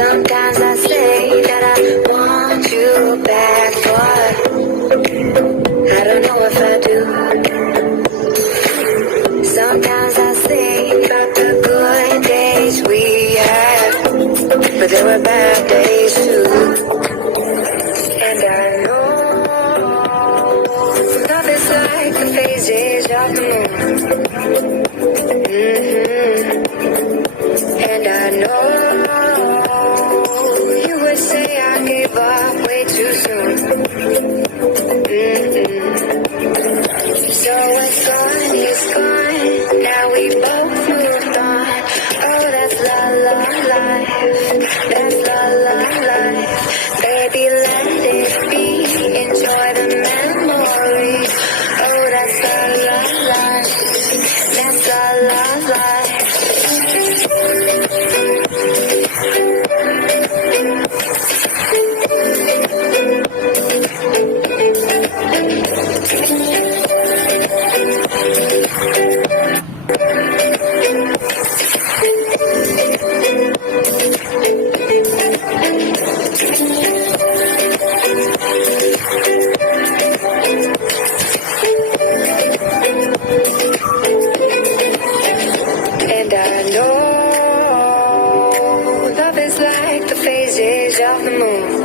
Sometimes I say that I want you back, but I don't know if I do. Sometimes I think about the good days we had, but there were bad days too. And I know love is like the phases of the moon. And I know you would say I gave up way too soon. So what's gone is gone. Now we both moved on. Oh, that's la la life. That's la la life. Baby, let it be. Enjoy the memories. Oh, that's la la life. That's la la life. And I know love is like the phases of the moon.